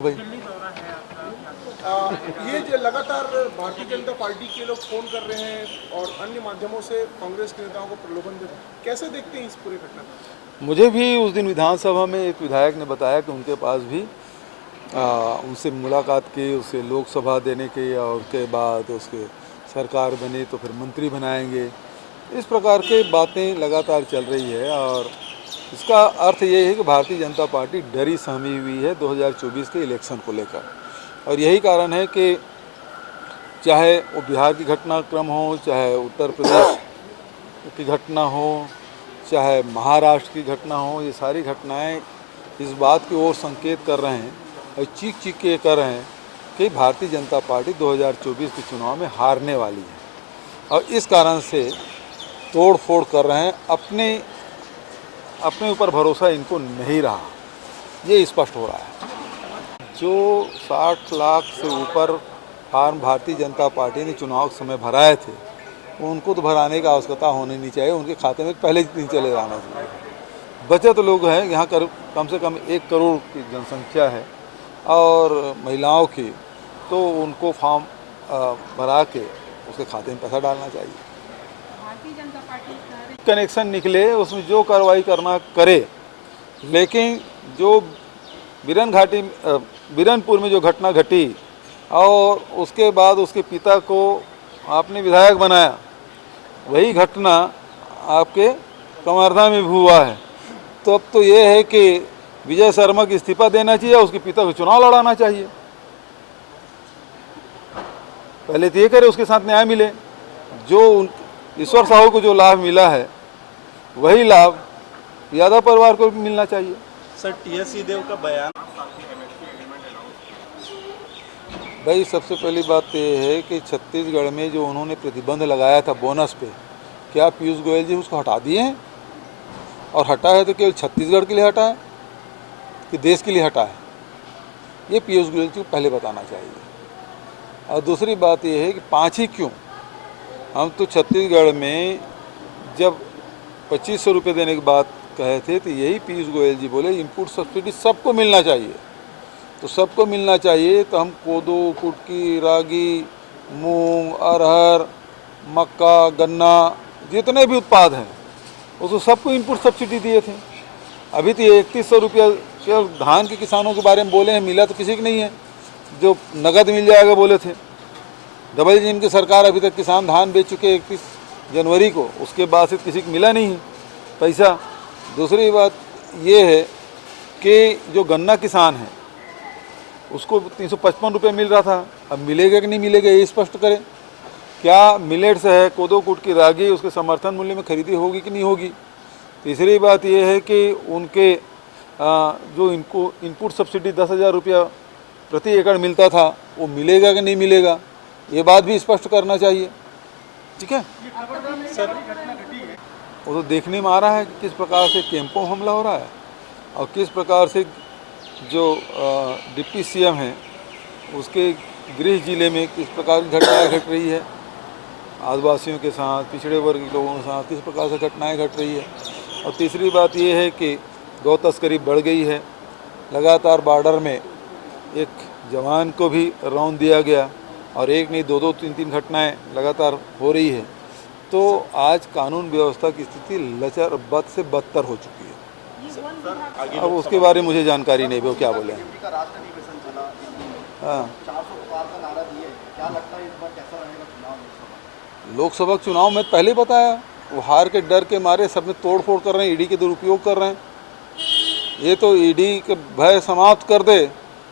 भाई ये जो लगातार भारतीय जनता पार्टी के लोग फोन कर रहे हैं और अन्य माध्यमों से कांग्रेस के नेताओं को प्रलोभन दे रहे हैं, कैसे देखते हैं इस पूरी घटना को? मुझे भी उस दिन विधानसभा में एक विधायक ने बताया कि उनके पास भी उनसे मुलाकात की, उसे लोकसभा देने की और उसके बाद उसके सरकार बनी तो फिर मंत्री बनाएंगे। इस प्रकार के बातें लगातार चल रही है और इसका अर्थ ये है कि भारतीय जनता पार्टी डरी सहमी हुई है 2024 के इलेक्शन को लेकर। और यही कारण है कि चाहे वो बिहार की घटनाक्रम हो, चाहे उत्तर प्रदेश की घटना हो, चाहे महाराष्ट्र की घटना हो, ये सारी घटनाएं इस बात की ओर संकेत कर रहे हैं और चीख चीख के कर रहे हैं कि भारतीय जनता पार्टी 2024 के चुनाव में हारने वाली है। और इस कारण से तोड़ फोड़ कर रहे हैं, अपने ऊपर भरोसा इनको नहीं रहा, ये स्पष्ट हो रहा है। जो 60 लाख से ऊपर फार्म भारतीय जनता पार्टी ने चुनाव के समय भराए थे, उनको तो भराने की आवश्यकता होनी नहीं चाहिए, उनके खाते में पहले ही चले जाना चाहिए। बचत लोग हैं, यहाँ कम से कम 1 करोड़ की जनसंख्या है और महिलाओं की, तो उनको फॉर्म भरा के उसके खाते में पैसा डालना चाहिए। भारतीय जनता पार्टी कनेक्शन निकले, उसमें जो कार्रवाई करना करे, लेकिन जो बीरनपुर में जो घटना घटी और उसके बाद उसके पिता को आपने विधायक बनाया, वही घटना आपके कवर्धा में भी हुआ है। तो अब तो ये है कि विजय शर्मा को इस्तीफा देना चाहिए, उसके पिता को चुनाव लड़ाना चाहिए। पहले तो ये करे, उसके साथ न्याय मिले। जो ईश्वर साहू को जो लाभ मिला है वही लाभ यादव परिवार को भी मिलना चाहिए। सर, टीएस सिंहदेव का बयान। भाई, सबसे पहली बात तो ये है कि छत्तीसगढ़ में जो उन्होंने प्रतिबंध लगाया था बोनस पे, क्या पीयूष गोयल जी उसको हटा दिए हैं? और हटा है तो केवल छत्तीसगढ़ के लिए हटा है कि देश के लिए हटा है? ये पीयूष गोयल जी को पहले बताना चाहिए। और दूसरी बात ये है कि 5 ही क्यों? हम तो छत्तीसगढ़ में जब 2500 रुपये देने की बात कहे थे तो यही पीयूष गोयल जी बोले इनपुट सब्सिडी सबको मिलना चाहिए। तो सबको मिलना चाहिए तो हम कोदो, कुटकी, रागी, मूंग, अरहर, मक्का, गन्ना, जितने भी उत्पाद हैं उसको सबको इनपुट सब्सिडी दिए थे। अभी तो 3100 रुपया केवल धान के किसानों के बारे में बोले हैं, मिला तो किसी को नहीं है। जो नगद मिल जाएगा बोले थे, डबल इंजन की सरकार अभी तक किसान धान बेच चुके 31 जनवरी को, उसके बाद से किसी को मिला नहीं है पैसा। दूसरी बात ये है कि जो गन्ना किसान है उसको 355 रुपये मिल रहा था, अब मिलेगा कि नहीं मिलेगा ये स्पष्ट करें। क्या मिलेट्स है, कोदो, कुटकी, रागी, उसके समर्थन मूल्य में खरीदी होगी कि नहीं होगी? तीसरी बात ये है कि उनके जो इनको इनपुट सब्सिडी 10,000 रुपया प्रति एकड़ मिलता था, वो मिलेगा कि नहीं मिलेगा, ये बात भी स्पष्ट करना चाहिए। ठीक है सर, वो तो देखने में आ रहा है कि किस प्रकार से कैंपों में हमला हो रहा है और किस प्रकार से जो डिप्टी सीएम हैं उसके गृह जिले में किस प्रकार की घटनाएं घट रही है, आदिवासियों के साथ, पिछड़े वर्ग के लोगों के साथ किस प्रकार से घटनाएं घट रही है। और तीसरी बात ये है कि गौ तस्करी बढ़ गई है। लगातार बॉर्डर में एक जवान को भी रौंद दिया गया और एक नहीं 2-2, 3-3 घटनाएं लगातार हो रही है। तो आज कानून व्यवस्था की स्थिति लचर बद से बदतर हो चुकी है। अब उसके बारे में मुझे जानकारी नहीं, वो क्या बोले। हाँ, लोकसभा चुनाव में पहले बताया, वो हार के डर के मारे सब में तोड़ फोड़ कर रहे हैं, ईडी के दुरुपयोग कर रहे हैं। ये तो ईडी के भय समाप्त कर दे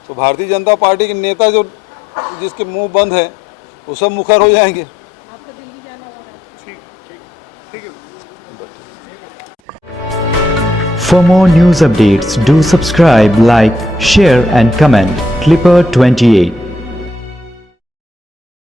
तो भारतीय जनता पार्टी के नेता जो जिसके मुंह बंद है वो सब मुखर हो जाएंगे। आपको दिल्ली जाना होगा। ठीक है। For more news updates, do subscribe, like, share and comment. Clipper 28.